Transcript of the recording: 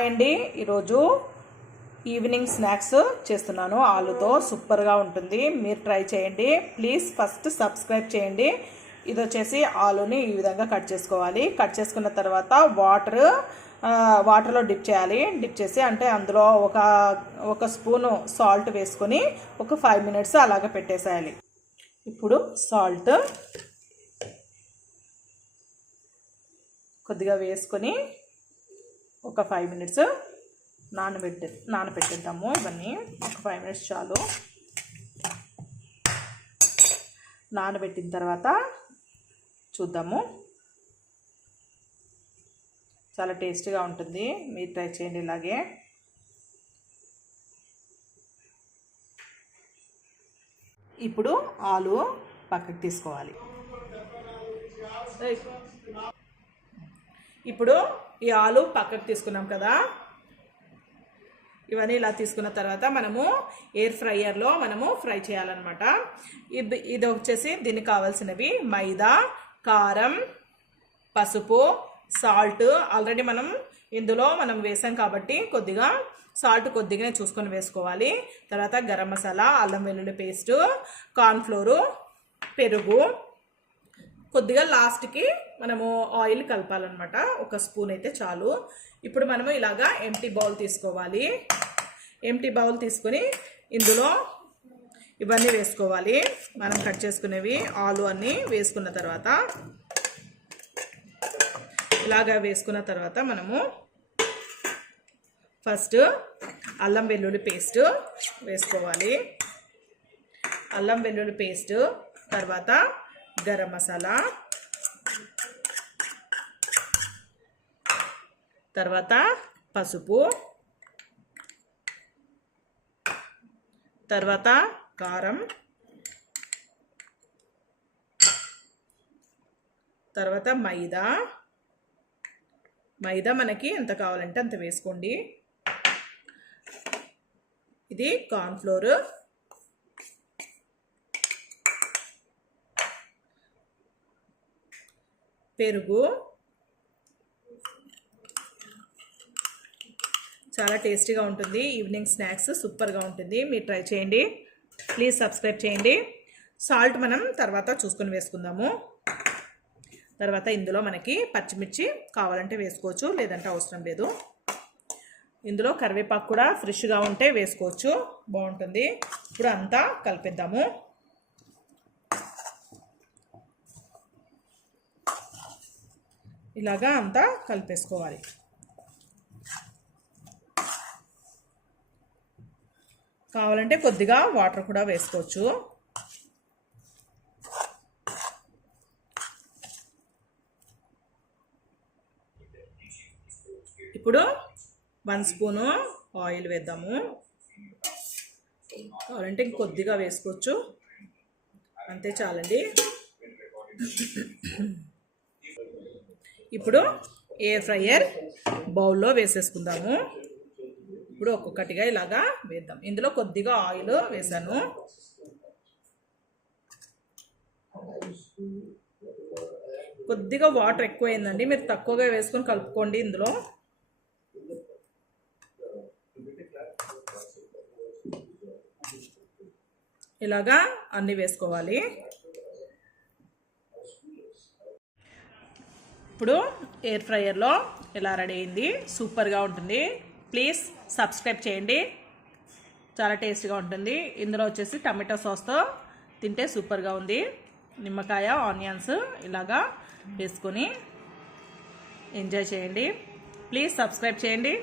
Hi అండి, ఈరోజు evening snacks చేస్తున్నాను. ఆలుతో సూపర్గా ఉంటుంది, మీరు ట్రై చేయండి. ప్లీజ్ ఫస్ట్ సబ్స్క్రైబ్ చేయండి. ఇది వచ్చేసి ఆలుని ఈ విధంగా కట్ చేసుకోవాలి. కట్ చేసుకున్న తర్వాత వాటర్లో డిప్ చేయాలి. డిప్ చేసి అంటే అందులో ఒక స్పూను సాల్ట్ వేసుకొని ఒక 5 minutes అలాగే పెట్టేసేయాలి. ఇప్పుడు సాల్ట్ కొద్దిగా వేసుకొని ఒక 5 minutes నానబెట్టేద్దాము. ఇవన్నీ ఒక 5 minutes చాలు. నానబెట్టిన తర్వాత చూద్దాము. చాలా టేస్టీగా ఉంటుంది, మీరు ట్రై చేయండి ఇలాగే. ఇప్పుడు ఆలు పక్కకు తీసుకోవాలి. ఇప్పుడు ఈ ఆలు పక్కకు తీసుకున్నాం కదా, ఇవన్నీ ఇలా తీసుకున్న తర్వాత మనము ఎయిర్ ఫ్రైయర్లో ఫ్రై చేయాలన్నమాట. ఇది వచ్చేసి దీనికి కావాల్సినవి మైదా, కారం, పసుపు, సాల్ట్. ఆల్రెడీ ఇందులో వేసాం కాబట్టి కొద్దిగా సాల్ట్ కొద్దిగానే చూసుకొని వేసుకోవాలి. తర్వాత గరం మసాలా, అల్లం వెల్లుల్లి పేస్టు, కార్న్ఫ్లోరు, పెరుగు, కొద్దిగా లాస్ట్కి ఆయిల్ కలపాలన్నమాట. ఒక స్పూన్ అయితే చాలు. ఇప్పుడు ఇలాగా ఎంటీ బౌల్ తీసుకోవాలి. ఎంటీ బౌల్ తీసుకొని ఇందులో ఇవన్నీ వేసుకోవాలి. మనం కట్ చేసుకునేవి ఆలు అన్నీ వేసుకున్న తర్వాత ఇలాగా వేసుకున్న తర్వాత ఫస్ట్ అల్లం వెల్లుల్లి పేస్ట్ వేసుకోవాలి. అల్లం వెల్లుల్లి పేస్ట్, తర్వాత గరం మసాలా, తర్వాత పసుపు, తర్వాత కారం, తర్వాత మైదా మనకి ఎంత కావాలంటే అంత వేసుకోండి. ఇది కార్న్ఫ్లోర్, పెరుగు. చాలా టేస్టీగా ఉంటుంది, ఈవినింగ్ స్నాక్స్ సూపర్గా ఉంటుంది, మీరు ట్రై చేయండి. ప్లీజ్ సబ్స్క్రైబ్ చేయండి. సాల్ట్ తర్వాత చూసుకొని వేసుకుందాము. తర్వాత ఇందులో మనకి పచ్చిమిర్చి కావాలంటే వేసుకోవచ్చు, లేదంటే అవసరం లేదు. ఇందులో కరివేపాకు కూడా ఫ్రెష్గా ఉంటే వేసుకోవచ్చు, బాగుంటుంది. ఇప్పుడు అంతా కలిపేద్దాము. ఇలాగా అంతా కలిపేసుకోవాలి. కావాలంటే కొద్దిగా వాటర్ కూడా వేసుకోవచ్చు. ఇప్పుడు 1 స్పూను ఆయిల్ వేద్దాము. కావాలంటే కొద్దిగా వేసుకోవచ్చు, అంతే చాలండి. ఇప్పుడు ఎయిర్ ఫ్రైయర్ బౌల్లో వేసేసుకుందాము. ఇప్పుడు ఒక్కొక్కటిగా ఇలాగా వేద్దాం. ఇందులో కొద్దిగా ఆయిల్ వేసాను. కొద్దిగా వాటర్ ఎక్కువైందండి, మీరు తక్కువగా వేసుకొని కలుపుకోండి. ఇందులో ఇలాగా అన్నీ వేసుకోవాలి. ఇప్పుడు ఎయిర్ ఫ్రైయర్లో ఇలా రెడీ అయింది, సూపర్గా ఉంటుంది. ప్లీజ్ సబ్స్క్రైబ్ చేయండి, చాలా టేస్టీగా ఉంటుంది. ఇందులో వచ్చేసి టమాటో సాస్తో తింటే సూపర్గా ఉంది. నిమ్మకాయ, ఆనియన్స్ ఇలాగా వేసుకొని ఎంజాయ్ చేయండి. ప్లీజ్ సబ్స్క్రైబ్ చేయండి.